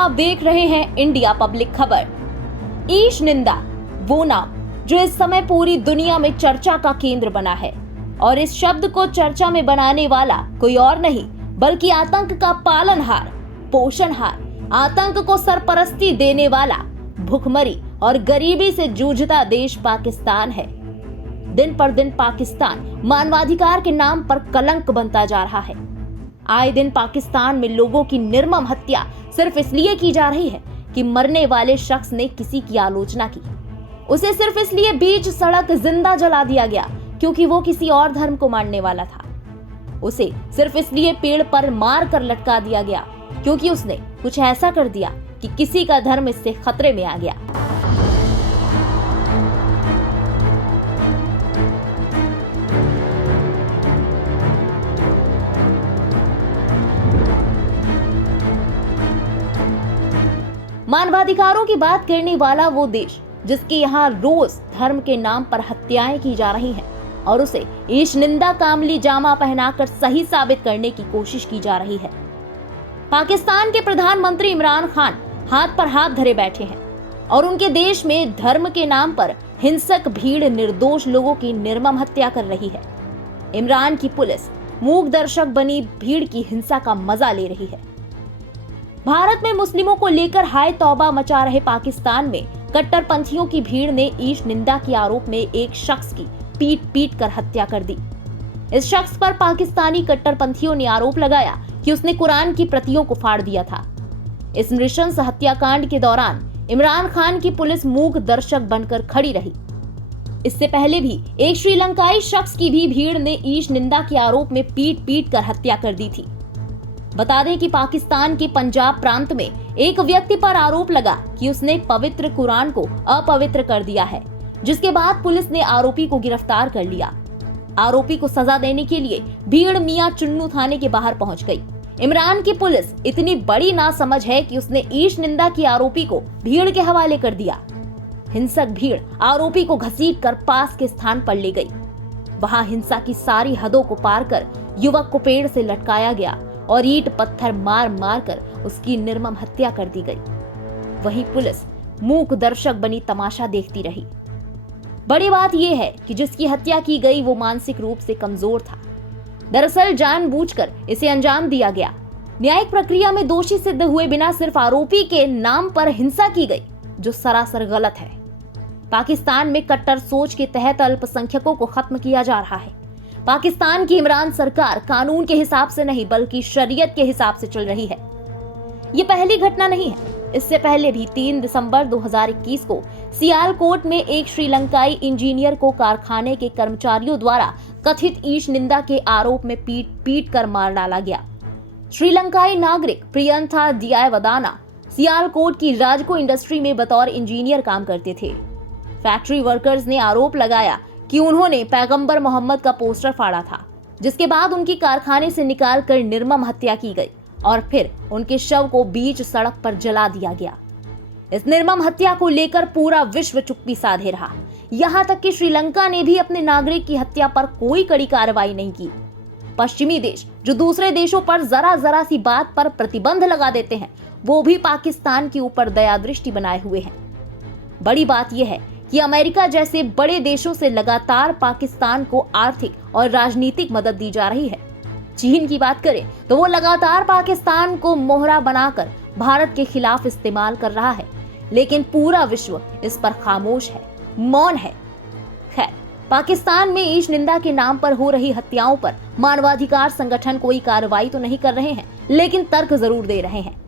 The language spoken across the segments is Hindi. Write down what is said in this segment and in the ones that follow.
आप देख रहे हैं इंडिया पब्लिक खबर। ईश निंदा, वो नाम जो इस समय पूरी दुनिया में चर्चा का केंद्र बना है, और इस शब्द को चर्चा में बनाने वाला कोई और नहीं बल्कि आतंक का पालनहार, पोषणहार, आतंक को सरपरस्ती देने वाला, भूखमरी और गरीबी से जूझता देश पाकिस्तान है। दिन पर दिन पाकिस्तान मानवाधिकार के नाम पर कलंक बनता जा रहा है। आए दिन पाकिस्तान में लोगों की निर्मम हत्या सिर्फ इसलिए की जा रही है कि मरने वाले शख्स ने किसी की आलोचना की। उसे सिर्फ इसलिए बीच सड़क जिंदा जला दिया गया क्योंकि वो किसी और धर्म को मानने वाला था। उसे सिर्फ इसलिए पेड़ पर मार कर लटका दिया गया क्योंकि उसने कुछ ऐसा कर दिया कि किसी का धर्म इससे खतरे में आ गया। मानवाधिकारों की बात करने वाला वो देश जिसके यहाँ रोज धर्म के नाम पर हत्याएं की जा रही हैं और उसे ईश निंदा कामली जामा पहनाकर सही साबित करने की कोशिश की जा रही है। पाकिस्तान के प्रधानमंत्री इमरान खान हाथ पर हाथ धरे बैठे हैं और उनके देश में धर्म के नाम पर हिंसक भीड़ निर्दोष लोगों की निर्मम हत्या कर रही है। इमरान की पुलिस मूक दर्शक बनी भीड़ की हिंसा का मजा ले रही है। भारत में मुस्लिमों को लेकर हाय तौबा मचा रहे पाकिस्तान में कट्टरपंथियों की भीड़ ने ईश निंदा के आरोप में एक शख्स की पीट पीट कर हत्या कर दी। इस शख्स पर पाकिस्तानी कट्टरपंथियों ने आरोप लगाया कि उसने कुरान की प्रतियों को फाड़ दिया था। इस नृशंस हत्याकांड के दौरान इमरान खान की पुलिस मूक दर्शक बनकर खड़ी रही। इससे पहले भी एक श्रीलंकाई शख्स की भी भीड़ ने ईश निंदा के आरोप में पीट पीट कर हत्या कर दी थी। बता दें कि पाकिस्तान के पंजाब प्रांत में एक व्यक्ति पर आरोप लगा कि उसने पवित्र कुरान को अपवित्र कर दिया है, जिसके बाद पुलिस ने आरोपी को गिरफ्तार कर लिया। आरोपी को सजा देने के लिए भीड़ मियां चुन्नू थाने के बाहर पहुंच गई। इमरान की पुलिस इतनी बड़ी नासमझ है कि उसने ईश निंदा की आरोपी को भीड़ के हवाले कर दिया। हिंसक भीड़ आरोपी को घसीट कर पास के स्थान पर ले गई। वहां हिंसा की सारी हदों को पार कर युवक को पेड़ से लटकाया गया और ईंट पत्थर मार मार कर उसकी निर्मम हत्या कर दी गई। वहीं पुलिस मूक दर्शक बनी तमाशा देखती रही। बड़ी बात यह है कि जिसकी हत्या की गई वो मानसिक रूप से कमजोर था। दरअसल जानबूझकर इसे अंजाम दिया गया। न्यायिक प्रक्रिया में दोषी सिद्ध हुए बिना सिर्फ आरोपी के नाम पर हिंसा की गई, जो सरासर गलत है। पाकिस्तान में कट्टर सोच के तहत अल्पसंख्यकों को खत्म किया जा रहा है। पाकिस्तान की इमरान सरकार कानून के हिसाब से नहीं बल्कि शरीयत के हिसाब से चल रही है। ये पहली घटना नहीं है। इससे पहले भी 3 दिसंबर 2021 को सियालकोट में एक श्रीलंकाई इंजीनियर को कारखाने के कर्मचारियों द्वारा कथित ईश निंदा के आरोप में पीट पीट कर मार डाला गया। श्रीलंकाई नागरिक प्रियंथा दियावदाना सियालकोट की राजको इंडस्ट्री में बतौर इंजीनियर काम करते थे। फैक्ट्री वर्कर्स ने आरोप लगाया कि उन्होंने पैगंबर मोहम्मद का पोस्टर फाड़ा था, जिसके बाद उनकी कारखाने से निकाल कर निर्मम हत्या की गई और फिर उनके शव को बीच सड़क पर जला दिया गया। इस निर्मम हत्या को लेकर पूरा विश्व चुप्पी साधे रहा। यहाँ तक कि श्रीलंका ने भी अपने नागरिक की हत्या पर कोई कड़ी कार्रवाई नहीं की। पश्चिमी देश जो दूसरे देशों पर जरा जरा सी बात पर प्रतिबंध लगा देते हैं, वो भी पाकिस्तान के ऊपर दया दृष्टि बनाए हुए हैं। बड़ी बात यह है कि अमेरिका जैसे बड़े देशों से लगातार पाकिस्तान को आर्थिक और राजनीतिक मदद दी जा रही है। चीन की बात करें तो वो लगातार पाकिस्तान को मोहरा बनाकर भारत के खिलाफ इस्तेमाल कर रहा है, लेकिन पूरा विश्व इस पर खामोश है, मौन है। खैर, पाकिस्तान में ईश निंदा के नाम पर हो रही हत्याओं पर मानवाधिकार संगठन कोई कार्रवाई तो नहीं कर रहे हैं, लेकिन तर्क जरूर दे रहे हैं।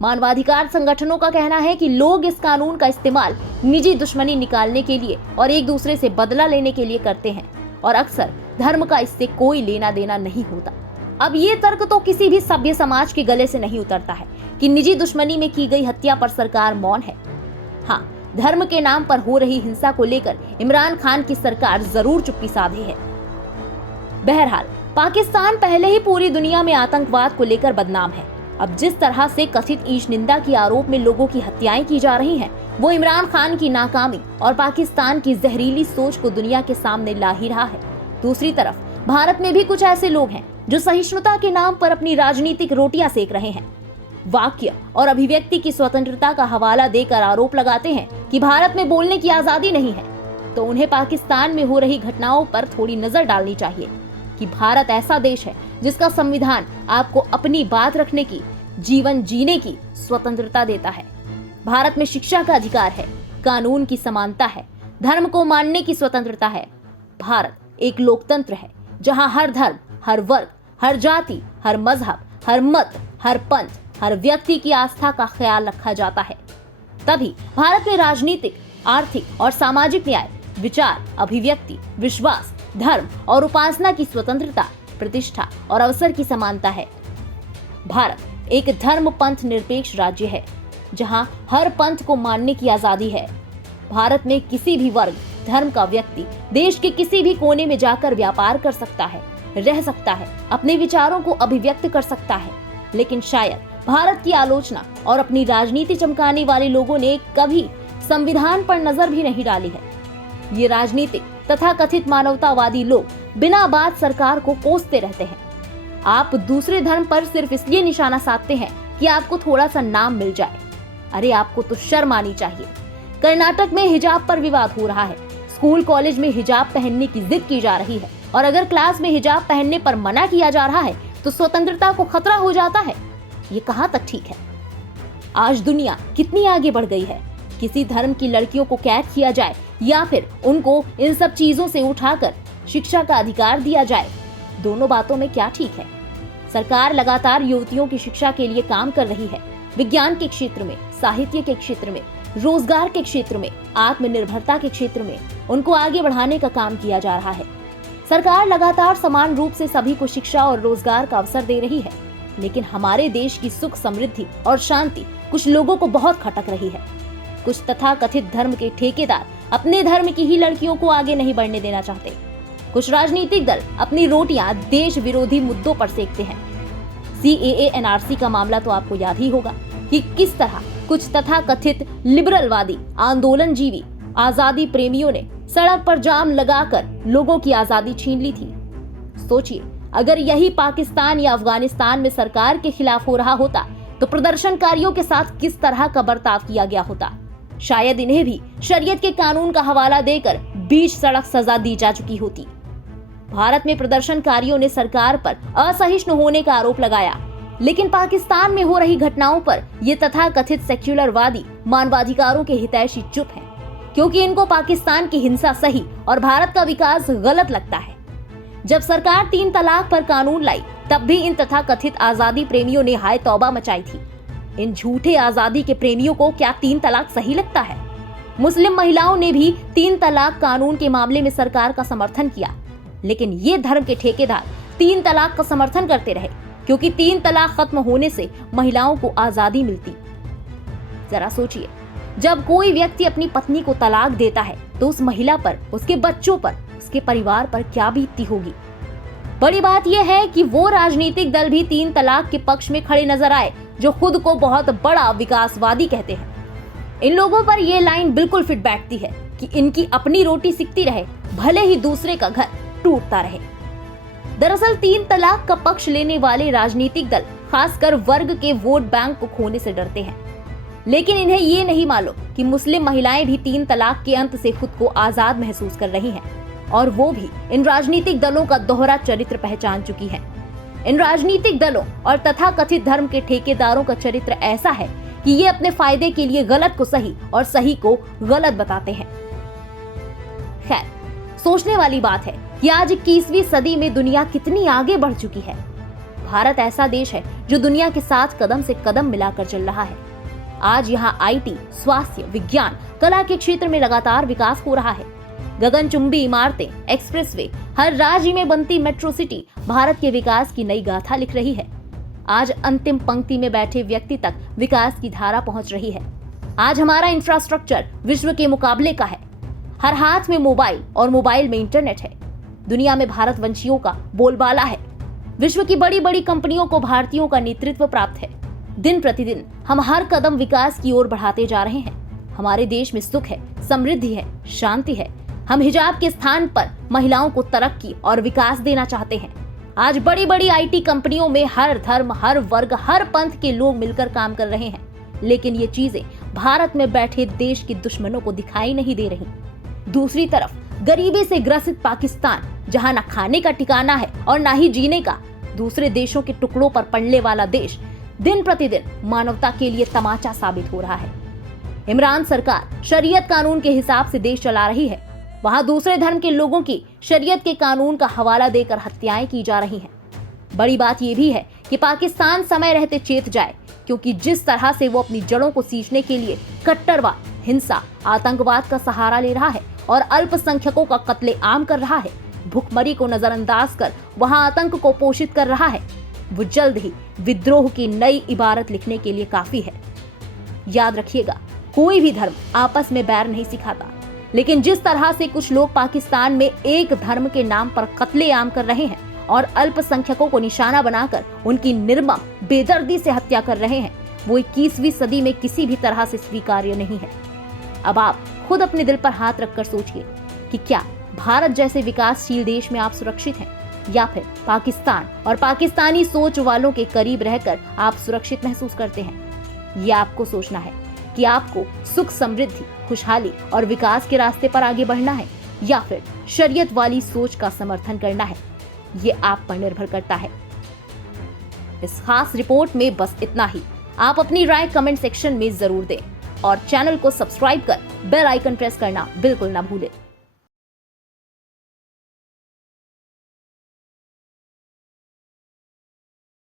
मानवाधिकार संगठनों का कहना है कि लोग इस कानून का इस्तेमाल निजी दुश्मनी निकालने के लिए और एक दूसरे से बदला लेने के लिए करते हैं और अक्सर धर्म का इससे कोई लेना देना नहीं होता। अब ये तर्क तो किसी भी सभ्य समाज के गले से नहीं उतरता है कि निजी दुश्मनी में की गई हत्या पर सरकार मौन है। हाँ, धर्म के नाम पर हो रही हिंसा को लेकर इमरान खान की सरकार जरूर चुप्पी साधे है। बहरहाल, पाकिस्तान पहले ही पूरी दुनिया में आतंकवाद को लेकर बदनाम है। अब जिस तरह से कथित ईश निंदा के आरोप में लोगों की हत्याएं की जा रही हैं, वो इमरान खान की नाकामी और पाकिस्तान की जहरीली सोच को दुनिया के सामने ला ही रहा है। दूसरी तरफ भारत में भी कुछ ऐसे लोग हैं जो सहिष्णुता के नाम पर अपनी राजनीतिक रोटियां सेक रहे हैं। वाक्य और अभिव्यक्ति की स्वतंत्रता का हवाला देकर आरोप लगाते हैं कि भारत में बोलने की आजादी नहीं है, तो उन्हें पाकिस्तान में हो रही घटनाओं पर थोड़ी नजर डालनी चाहिए कि भारत ऐसा देश है जिसका संविधान आपको अपनी बात रखने की, जीवन जीने की स्वतंत्रता देता है। भारत में शिक्षा का अधिकार है, कानून की समानता है, धर्म को मानने की स्वतंत्रता है। भारत एक लोकतंत्र है जहां हर धर्म, हर वर्ग, हर जाति, हर मजहब, हर मत, हर पंथ, हर व्यक्ति की आस्था का ख्याल रखा जाता है। तभी भारत में राजनीतिक, आर्थिक और सामाजिक न्याय, विचार, अभिव्यक्ति, विश्वास, धर्म और उपासना की स्वतंत्रता, प्रतिष्ठा और अवसर की समानता है। भारत एक धर्म पंथ निरपेक्ष राज्य है जहां हर पंथ को मानने की आजादी है। भारत में किसी भी वर्ग, धर्म का व्यक्ति देश के किसी भी कोने में जाकर व्यापार कर सकता है, रह सकता है, अपने विचारों को अभिव्यक्त कर सकता है। लेकिन शायद भारत की आलोचना और अपनी राजनीति चमकाने वाले लोगों ने कभी संविधान पर नजर भी नहीं डाली है। ये राजनीतिक तथा कथित मानवतावादी लोग बिना बात सरकार को कोसते रहते हैं। आप दूसरे धर्म पर सिर्फ इसलिए निशाना साधते हैं कि आपको थोड़ा सा नाम मिल जाए। अरे आपको तो शर्म आनी चाहिए। कर्नाटक में हिजाब पर विवाद हो रहा है। स्कूल कॉलेज में हिजाब पहनने की जिद की जा रही है और अगर क्लास में हिजाब पहनने पर मना किया जा रहा है तो स्वतंत्रता को खतरा हो जाता है। ये कहां तक ठीक है? आज दुनिया कितनी आगे बढ़ गई है। किसी धर्म की लड़कियों को कैद किया जाए या फिर उनको इन सब चीजों से उठाकर शिक्षा का अधिकार दिया जाए, दोनों बातों में क्या ठीक है? सरकार लगातार युवतियों की शिक्षा के लिए काम कर रही है। विज्ञान के क्षेत्र में, साहित्य के क्षेत्र में, रोजगार के क्षेत्र में, आत्मनिर्भरता के क्षेत्र में उनको आगे बढ़ाने का काम किया जा रहा है। सरकार लगातार समान रूप से सभी को शिक्षा और रोजगार का अवसर दे रही है, लेकिन हमारे देश की सुख, समृद्धि और शांति कुछ लोगों को बहुत खटक रही है। कुछ तथाकथित धर्म के ठेकेदार अपने धर्म की ही लड़कियों को आगे नहीं बढ़ने देना चाहते। कुछ राजनीतिक दल अपनी रोटियां देश विरोधी मुद्दों पर सेकते हैं। CAA NRC का मामला तो आपको याद ही होगा कि किस तरह कुछ तथाकथित लिबरलवादी, आंदोलनजीवी, आजादी प्रेमियों ने सड़क पर जाम लगाकर लोगों की आजादी छीन ली थी। सोचिए, अगर यही पाकिस्तान या अफगानिस्तान में सरकार के खिलाफ हो रहा होता तो प्रदर्शनकारियों के साथ किस तरह का बर्ताव किया गया होता। शायद इन्हें भी शरीयत के कानून का हवाला देकर बीच सड़क सजा दी जा चुकी होती। भारत में प्रदर्शनकारियों ने सरकार पर असहिष्णु होने का आरोप लगाया, लेकिन पाकिस्तान में हो रही घटनाओं पर ये तथाकथित सेक्युलरवादी मानवाधिकारों के हितैषी चुप हैं, क्योंकि इनको पाकिस्तान की हिंसा सही और भारत का विकास गलत लगता है। जब सरकार 3 तलाक पर कानून लाई, तब भी इन तथाकथित आजादी प्रेमियों ने हाय तौबा मचाई थी। इन झूठे आजादी के प्रेमियों को क्या 3 तलाक सही लगता है? मुस्लिम महिलाओं ने भी 3 तलाक कानून के मामले में सरकार का समर्थन किया, लेकिन ये धर्म के ठेकेदार 3 तलाक का समर्थन करते रहे, क्योंकि 3 तलाक खत्म होने से महिलाओं को आजादी मिलती। जरा सोचिए, जब कोई व्यक्ति अपनी पत्नी को तलाक देता है तो उस महिला पर, उसके बच्चों पर, उसके परिवार पर क्या बीतती होगी। बड़ी बात यह है कि वो राजनीतिक दल भी 3 तलाक के पक्ष में खड़े नजर आए जो खुद को बहुत बड़ा विकासवादी कहते हैं। इन लोगों पर यह लाइन बिल्कुल फिट बैठती है कि इनकी अपनी रोटी सिकती रहे, भले ही दूसरे का घर टूटता रहे। दरअसल 3 तलाक का पक्ष लेने वाले राजनीतिक दल खासकर वर्ग के वोट बैंक को खोने से डरते हैं, लेकिन इन्हें ये नहीं मालूम कि मुस्लिम महिलाएं भी 3 तलाक के अंत से खुद को आजाद महसूस कर रही हैं, और वो भी इन राजनीतिक दलों का दोहरा चरित्र पहचान चुकी हैं। इन राजनीतिक दलों और तथाकथित धर्म के ठेकेदारों का चरित्र ऐसा है कि ये अपने फायदे के लिए गलत को सही और सही को गलत बताते हैं। खैर, सोचने वाली बात है कि आज 21वीं सदी में दुनिया कितनी आगे बढ़ चुकी है। भारत ऐसा देश है जो दुनिया के साथ कदम से कदम मिलाकर चल रहा है। आज यहाँ IT, स्वास्थ्य, विज्ञान, कला के क्षेत्र में लगातार विकास हो रहा है। गगनचुंबी इमारतें, एक्सप्रेसवे, हर राज्य में बनती मेट्रो सिटी भारत के विकास की नई गाथा लिख रही है। आज अंतिम पंक्ति में बैठे व्यक्ति तक विकास की धारा पहुंच रही है। आज हमारा इंफ्रास्ट्रक्चर विश्व के मुकाबले का है। हर हाथ में मोबाइल और मोबाइल में इंटरनेट है। दुनिया में भारतवंशियों का बोलबाला है। विश्व की बड़ी बड़ी कंपनियों को भारतीयों का नेतृत्व प्राप्त है। दिन प्रतिदिन हम हर कदम विकास की ओर बढ़ाते जा रहे हैं। हमारे देश में सुख है, समृद्धि है, शांति है। हम हिजाब के स्थान पर महिलाओं को तरक्की और विकास देना चाहते हैं। आज बड़ी बड़ी IT कंपनियों में हर धर्म, हर वर्ग, हर पंथ के लोग मिलकर काम कर रहे हैं, लेकिन ये चीजें भारत में बैठे देश के दुश्मनों को दिखाई नहीं दे रही। दूसरी तरफ गरीबी से ग्रसित पाकिस्तान, जहां न खाने का ठिकाना है और न ही जीने का, दूसरे देशों के टुकड़ों पर पड़ने वाला देश दिन प्रतिदिन मानवता के लिए तमाचा साबित हो रहा है। इमरान सरकार शरीयत कानून के हिसाब से देश चला रही है, वहां दूसरे धर्म के लोगों की शरीयत के कानून का हवाला देकर हत्याएं की जा रही हैं। बड़ी बात यह भी है कि पाकिस्तान समय रहते चेत जाए, क्योंकि जिस तरह से वो अपनी जड़ों को सींचने के लिए कट्टरवाद, हिंसा, आतंकवाद का सहारा ले रहा है और अल्पसंख्यकों का कत्लेआम कर रहा है, भुखमरी को नजरअंदाज कर वहां आतंक को पोषित कर रहा है, वो जल्द ही विद्रोह की नई इबारत लिखने के लिए काफी है। याद रखिएगा, कोई भी धर्म आपस में बैर नहीं सिखाता, लेकिन जिस तरह से कुछ लोग पाकिस्तान में एक धर्म के नाम पर कत्लेआम कर रहे हैं और अल्पसंख्यकों को निशाना बनाकर उनकी निर्मम बेदर्दी से हत्या कर रहे हैं, वो 21वीं सदी में किसी भी तरह से स्वीकार्य नहीं है। अब आप खुद अपने दिल पर हाथ रखकर सोचिए कि क्या भारत जैसे विकासशील देश में आप सुरक्षित हैं, या फिर पाकिस्तान और पाकिस्तानी सोच वालों के करीब रहकर आप सुरक्षित महसूस करते हैं। ये आपको सोचना है कि आपको सुख, समृद्धि, खुशहाली और विकास के रास्ते पर आगे बढ़ना है या फिर शरीयत वाली सोच का समर्थन करना है। ये आप पर निर्भर करता है। इस खास रिपोर्ट में बस इतना ही। आप अपनी राय कमेंट सेक्शन में जरूर दें और चैनल को सब्सक्राइब कर बेल आइकन प्रेस करना बिल्कुल ना भूलें।